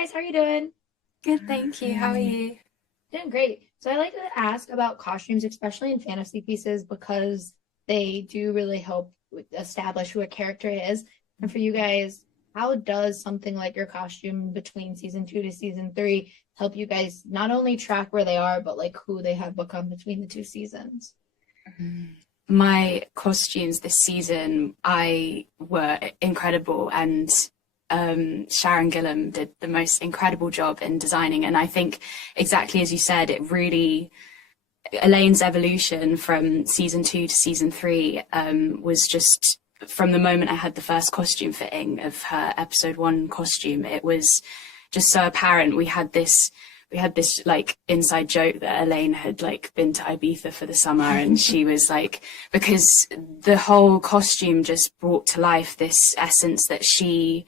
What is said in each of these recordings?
guys, how are you doing? Good, thank you. How are you? Doing great. So I like to ask about costumes, especially in fantasy pieces, because they do really help establish who a character is. And for you guys, how does something like your costume between season two to season three help you guys not only track where they are, but like who they have become between the two seasons? My costumes this season, I were incredible, and Sharon Gillam did the most incredible job in designing. And I think exactly as you said, it really Elaine's evolution from season two to season three was just from the moment I had the first costume fitting of her episode one costume, it was just so apparent. We had this like inside joke that Elaine had like been to Ibiza for the summer, and she was like, because the whole costume just brought to life this essence that she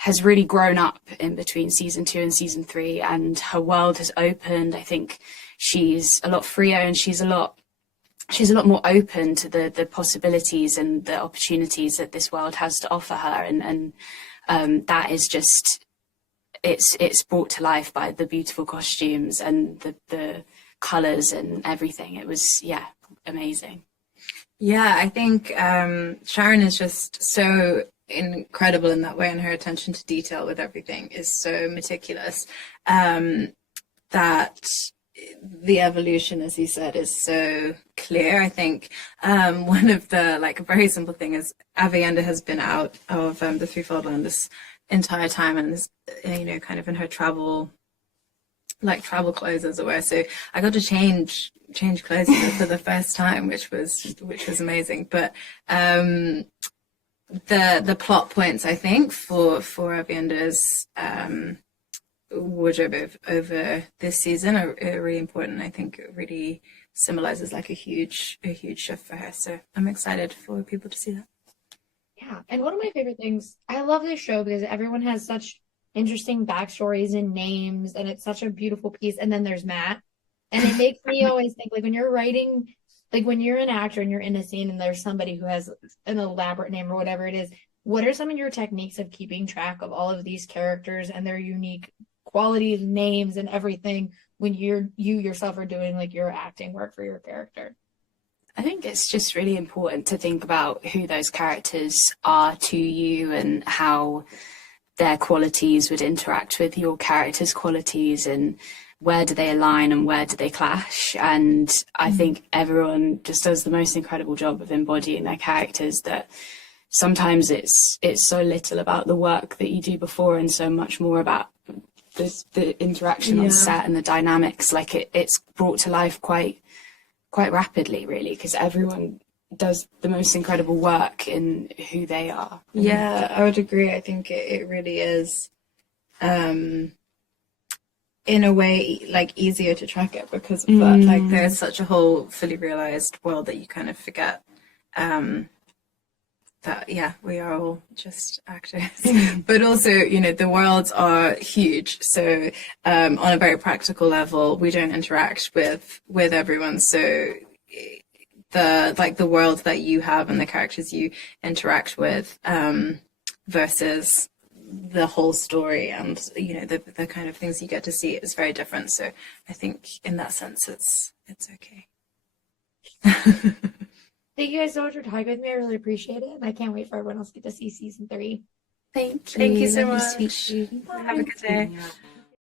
has really grown up in between season two and season three, and her world has opened. I think she's a lot freer, and she's a lot more open to the possibilities and the opportunities that this world has to offer her, and that is just it's brought to life by the beautiful costumes and the colors and everything. It was amazing. Yeah, I think Sharon is just so incredible in that way, and her attention to detail with everything is so meticulous, that the evolution, as you said, is so clear. I think one of the, like, a very simple thing is Avienda has been out of the Threefold Land this entire time, and is, kind of in her travel clothes, as it were. So I got to change clothes for the first time, which was amazing. But the plot points, I think, for Avienda's wardrobe over this season are really important. I think it really symbolizes like a huge shift for her. So I'm excited for people to see that. Yeah, and one of my favorite things, I love this show because everyone has such interesting backstories and names, and it's such a beautiful piece. And then there's Matt, and it makes me always think, like, when you're writing, like when you're an actor and you're in a scene and there's somebody who has an elaborate name or whatever it is, what are some of your techniques of keeping track of all of these characters and their unique qualities, names, and everything when you yourself are doing like your acting work for your character? I think it's just really important to think about who those characters are to you and how their qualities would interact with your character's qualities, and where do they align and where do they clash. And I think everyone just does the most incredible job of embodying their characters, that sometimes it's so little about the work that you do before and so much more about the interaction on set and the dynamics. Like it's brought to life quite rapidly, really, because everyone does the most incredible work in who they are. Yeah, I would agree. I think it really is, in a way, like, easier to track it because of that. Like, there's such a whole fully realized world that you kind of forget that, we are all just actors. But also, the worlds are huge. So on a very practical level, we don't interact with everyone. So the world that you have and the characters you interact with versus the whole story and the kind of things you get to see is very different. So I think in that sense it's okay. Thank you guys so much for talking with me. I really appreciate it, and I can't wait for everyone else to get to see season three. Thank you so much. Have a good day.